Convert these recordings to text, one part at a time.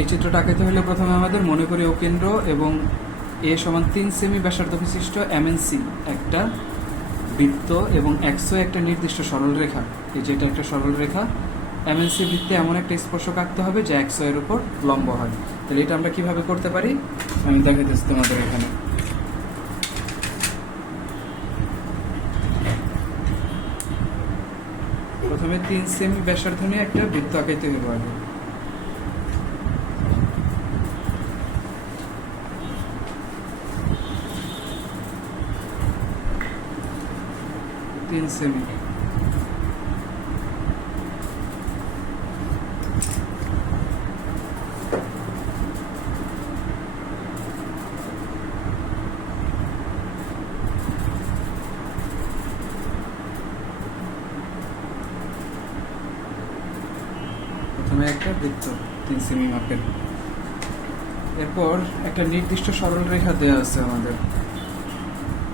এই চিত্রটা আঁকাতে হলে প্রথমে আমাদের মনে করি ও কেন্দ্র এবং এ সমান 3 সেমি ব্যাসার্ধ বিশিষ্ট এমএনসি একটা বৃত্ত এবং এক্সও একটা নির্দিষ্ট সরলরেখা, এই যেটা একটা সরলরেখা, এমএনসি বৃত্তে এমন একটা স্পর্শক আঁকতে হবে যা এক্সও এর উপর লম্ব হয়। তাহলে এটা আমরা কিভাবে করতে পারি আমি দেখাইতেছি তোমাদের এখানে। প্রথমে 3 সেমি ব্যাসার্ধ নিয়ে একটা বৃত্ত আঁকাইতে হবে আগে। তিন সেমি প্রথমে একটা বৃত্ত 3 সেমি মাপের, এরপর একটা নির্দিষ্ট সরল রেখা দেওয়া আছে আমাদের।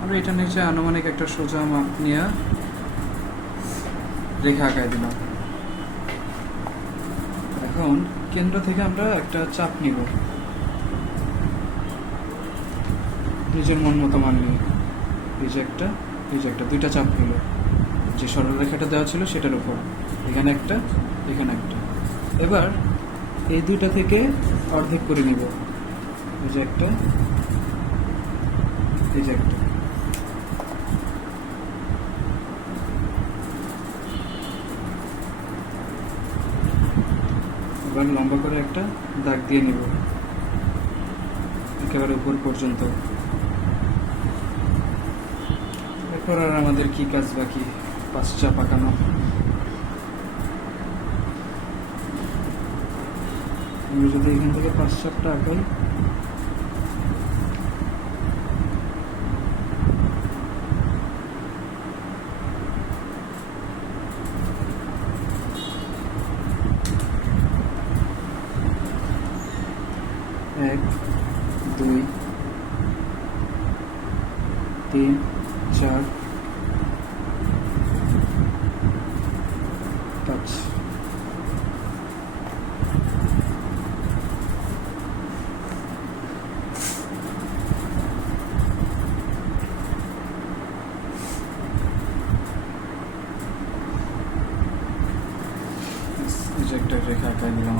আমরা এটা নিচে আনুমানিক একটা সোজা মাপ নিয়ে রেখা আঁকায় দিলাম। এখন কেন্দ্র থেকে আমরা একটা চাপ নিব নিজের মন মতো মান নিয়ে, এই যে একটা দুইটা চাপ নিল যে সরল রেখাটা দেওয়া ছিল সেটার উপর, এখানে একটা এখানে একটা। এবার এই দুইটা থেকে অর্ধেক করে নিব, এই যে একটা এই যে একটা। এবার লম্বা করে একটা দাগ দিয়ে নিব একেবারে উপর পর্যন্ত। এরপর আর আমাদের কি কাজ বাকি, পাঁচচাপ আঁকানো। আমি যদি এখান থেকে পাঁচচাপটা আঁকাই, এক দুই তিন চার পাঁচ। এই যে একটা রেখা আঁকাই দিলাম।